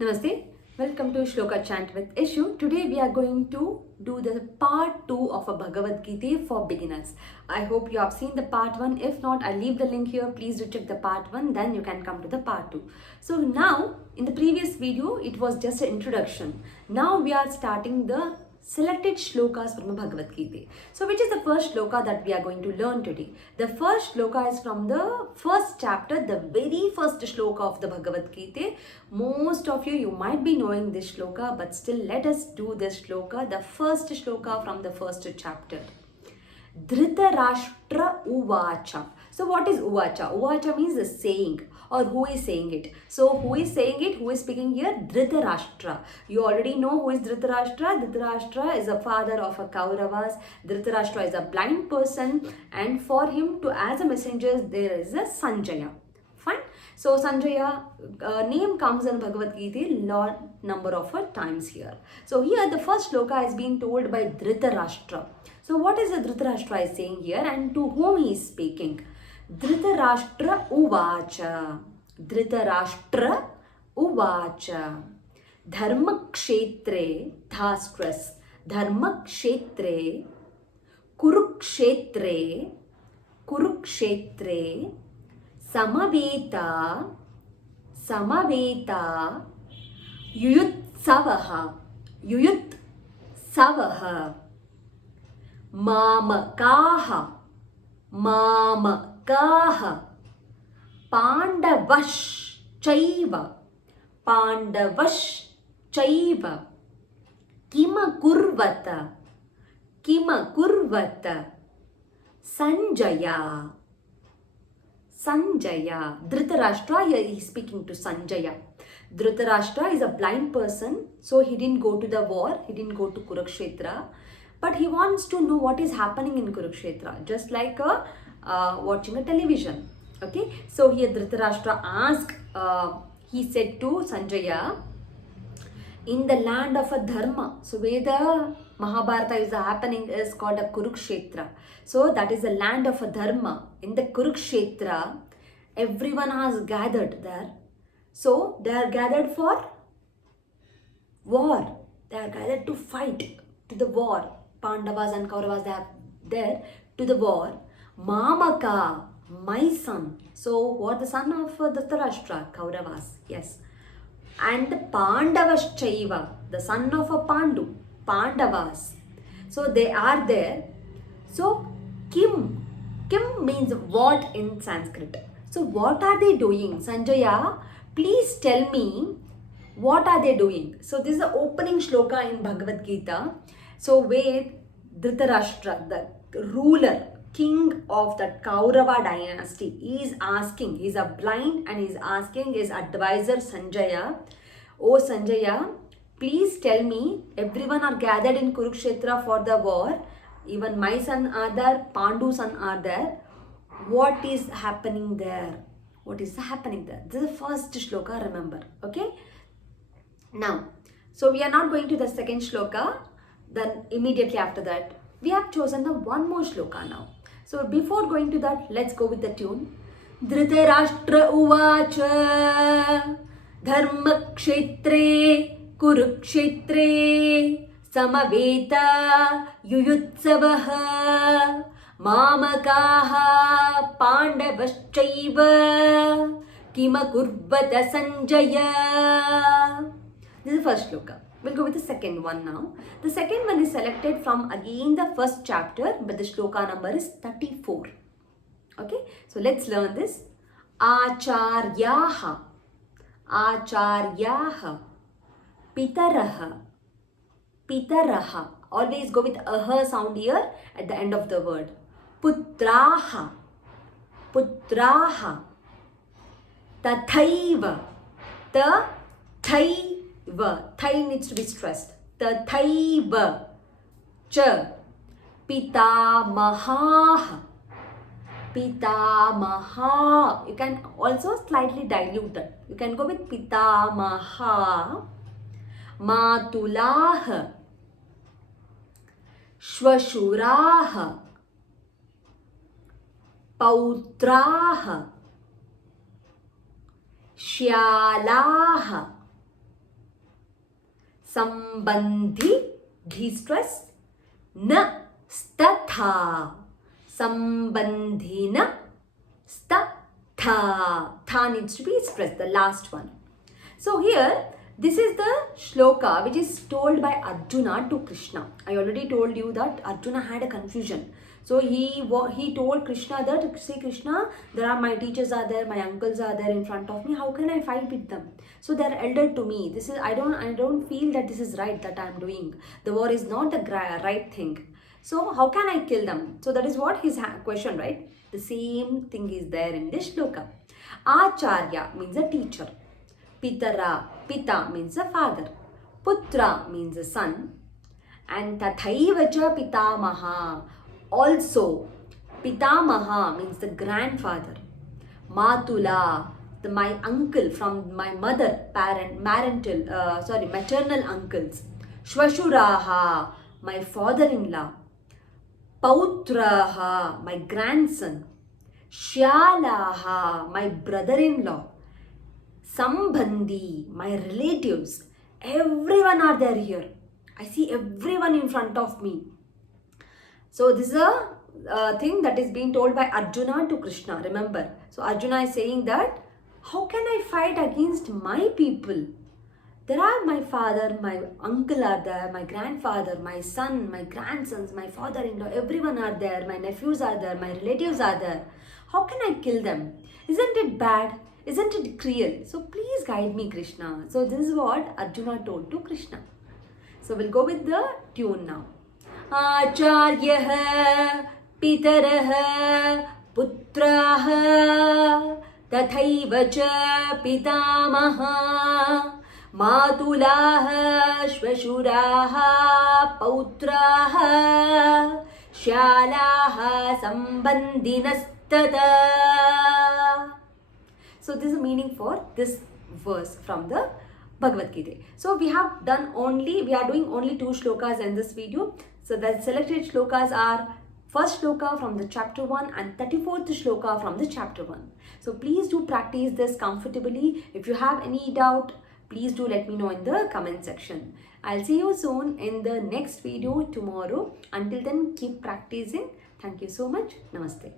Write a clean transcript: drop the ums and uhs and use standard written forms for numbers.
Namaste. Welcome to Shloka Chant with Ishu. Today we are going to do the part 2 of a Bhagavadgeethe for beginners. I hope you have seen the part 1. If not, I'll leave the link here. Please do check the part 1. Then you can come to the part 2. So now, in the previous video, it was just an introduction. Now we are starting the selected shlokas from the Bhagavadgeethe. So which is the first shloka that we are going to learn today? The first shloka is from the first chapter, the very first shloka of the Bhagavadgeethe. Most of you might be knowing this shloka, but still let us do this shloka, the first shloka from the first chapter. Dhritarashtra Uvacha. So what is Uvacha? Uvacha means the saying or who is saying it. So who is saying it? Who is speaking here? Dhritarashtra. You already know who is Dhritarashtra. Dhritarashtra is a father of a Kauravas. Dhritarashtra is a blind person, and for him to as a messenger there is a Sanjaya. Fine. So Sanjaya name comes in Bhagavad Gita lot number of times here. So here the first shloka is being told by Dhritarashtra. So what is the Dhritarashtra is saying here and to whom he is speaking? Dhritarashtra Uvacha. Dhritarashtra Uvacha. Dharmakshetre, tha stress. Dharmakshetre, Kurukshetre, Kurukshetre, Samaveta, Samaveta, Yuyutsavaha, Yuyutsavaha, Mamakaha, Mamakaha, Pandavash Chaiva, Pandavash Chaiva, Kima Kurvata, Kima Kurvata, Sanjaya, Sanjaya. Dhritarashtra, here he is speaking to Sanjaya. Dhritarashtra is a blind person, so he didn't go to the war, he didn't go to Kurukshetra, but he wants to know what is happening in Kurukshetra, just like watching a television. Okay, so here Dhritarashtra asked, he said to Sanjaya, in the land of a dharma, so where the Mahabharata is happening is called a Kurukshetra. So that is the land of a dharma. In the Kurukshetra, everyone has gathered there. So they are gathered for war. They are gathered to fight to the war. Pandavas and Kauravas, they are there to the war. Mamaka, my son. So what the son of Dhritarashtra? Kauravas, yes. And Pandavas Chaiva, the son of a Pandu, Pandavas. So they are there. So Kim, Kim means what in Sanskrit. So what are they doing? Sanjaya, please tell me what are they doing. So this is the opening shloka in Bhagavad Gita. So where Dhritarashtra, the ruler, king of that Kaurava dynasty, is asking, he is a blind and he is asking his advisor Sanjaya, oh Sanjaya, please tell me, everyone are gathered in Kurukshetra for the war, even my son are there, Pandu's son are there, what is happening there? What is happening there? This is the first shloka, remember, okay? Now, so we are not going to the second shloka, then immediately after that, we have chosen the one more shloka now. So before going to that, let's go with the tune. Dhritarashtra Uvacha Dharmakshetre Kurukshetre Samaveta Yuyutsavaha Mamakaha Pandavaschaiva Kima Kurvata Sanjaya. This is the first shloka. We'll go with the second one now. The second one is selected from again the first chapter, but the shloka number is 34. Okay, so let's learn this. Acharyaha, Acharyaha, Pitaraha, Pitaraha. Always go with aha sound here at the end of the word. Putraha, Putraha, Tathaiva, Tathaiva. Thai needs to be stressed. Tathaiva cha Pitamaha. Pitamaha. You can also slightly dilute that. You can go with Pitamaha. Matulah. Shvashuraha. Pautraha. Shyalaha. Sambandhi, dhi stress, na statha. Sambandhina statha. Tha needs to be stressed, the last one. So here, this is the shloka which is told by Arjuna to Krishna. I already told you that Arjuna had a confusion. So he told Krishna that, say Krishna, there are my teachers are there, my uncles are there in front of me. How can I fight with them? So they are elder to me. This is I don't feel that this is right that I am doing. The war is not the right thing. So how can I kill them? So that is what his question, right? The same thing is there in this shloka. Acharya means a teacher. Pitara, pita means a father. Putra means a son. And tathaivacha pitamaha. Also, pitamaha means the grandfather. Matula, my uncle from my mother, maternal uncles. Shvashuraha, my father-in-law. Pautraha, my grandson. Shyalaha, my brother-in-law. Sambandhi, my relatives. Everyone are there here. I see everyone in front of me. So this is a thing that is being told by Arjuna to Krishna, remember. So Arjuna is saying that, how can I fight against my people? There are my father, my uncle are there, my grandfather, my son, my grandsons, my father-in-law, everyone are there, my nephews are there, my relatives are there. How can I kill them? Isn't it bad? Isn't it cruel? So please guide me, Krishna. So this is what Arjuna told to Krishna. So we'll go with the tune now. Acharyah pitarah putrah tathaiva cha pitamaha matulah shvashurah pautrah shyalaah sambandhinastata. So this is the meaning for this verse from the Bhagavadgeethe. So we are doing only 2 shlokas in this video. So the selected shlokas are first shloka from the chapter 1 and 34th shloka from the chapter 1. So please do practice this comfortably. If you have any doubt, please do let me know in the comment section. I'll see you soon in the next video tomorrow. Until then, keep practicing. Thank you so much. Namaste.